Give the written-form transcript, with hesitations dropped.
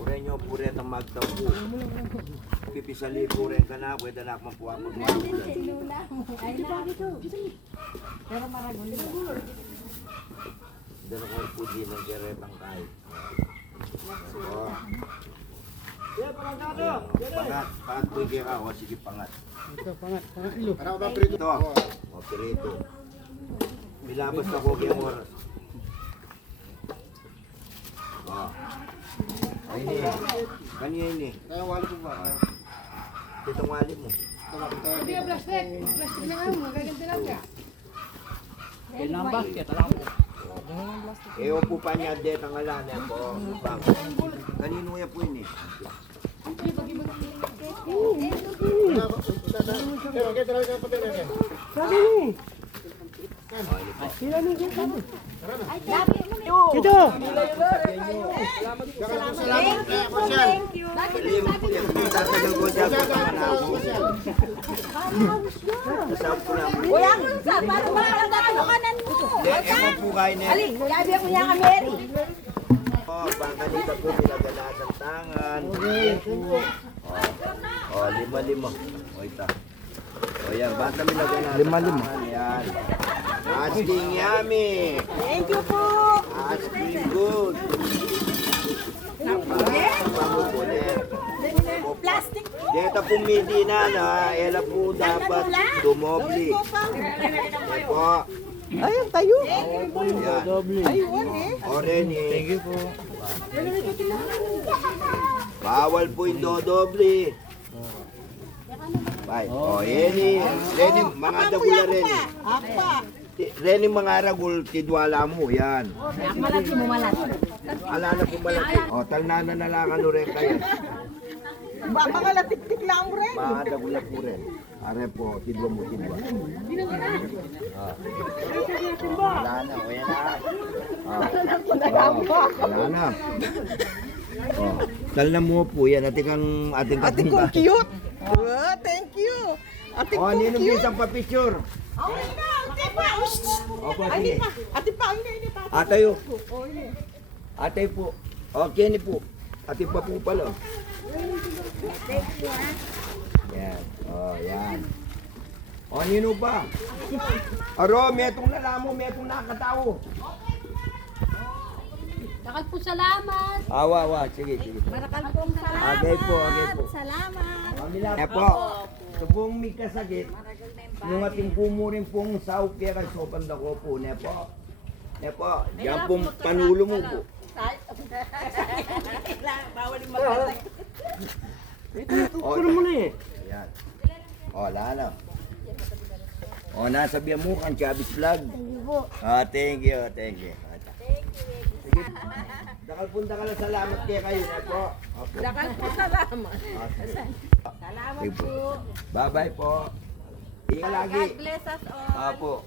Pure nyo, pure ang magtampo. Pipisali, pure ka na, pwede na ako mapuha mo. Pero maragol. Doon ako po din ng keretang kahit. Pangat po yung ka. O, sige, pangat. Ito, pangat ilo. Ito. O, pirito. Milabas na ko yung oras. O. Ay, ini. Kanya ini. Wali po ba? Itong wali mo. Hindi ka plastic. Plastic na nga mo. Nagaganti lang ka. Kailangan basket. Alam ko. Eh, upo pa niya dito ang alana po. Kanino yan po ini? Ito. Thank you. Tatagal ko siya sa panahon. Kasama ko lang. Kuya, paano ba ang kanan mo? Ewan po kayo na. Ali, sabi ako niya ka Mary. Pangkanita po pinagalas ang tangan. O, lima-lima. O, ita. O, yan. Basta pinagalas lima-lima. Yan. Asking yummy. Thank you po. Asking good. Bango po na. Plastic. Dito po Medina na. Ela po dapat dumobli. Po. Ayun tayo. Yan. Ayun eh. O, Rene. Thank you po. Bawal po yung dodoble. Bye. O, Rene. Rene, mga dagula Rene. Apa. Rene, mga ragul, tidwala mo. Yan. Malat mo malat. Alala po malaki. O, talnana na lang ano rin kayo. Mga latik-tik lang mo rin. Mga dagula po rin. Are po, tidwa mo, tidwa. Wala na, o yan na. Wala na. O, talna mo po yan, ating kapunta. Cute. Oh, thank you. Ate O, ninong isang pa-picture. Okay na. Ate pa. Opo, sige. Ate pa. Hindi pa. Atayo. Atay po. O, Kenny po. Ate pa po pala. Yan. O, yan. O, nino pa? Aro, metong nalamo, metong nakatawo. Dakal po salamat. Awa. Sige. Marakal pong salamat. Okay po. Salamat. Eh po, ito pong may kasakit. Yung ating pumuring pong sa upera, sopan na ko po. Ne po, yan pong panulo mo po. Bawal yung magkasakit. Puro mo na eh. Ayan. O, lalo. O, nasabihan mo kang Chavez Vlog. Thank you. Sige. Dakal punta ka lang, salamat kayo na po. Opo. Dakal po salamat. Salamat po. Bye-bye po. Ingat lagi. God bless us all. Opo.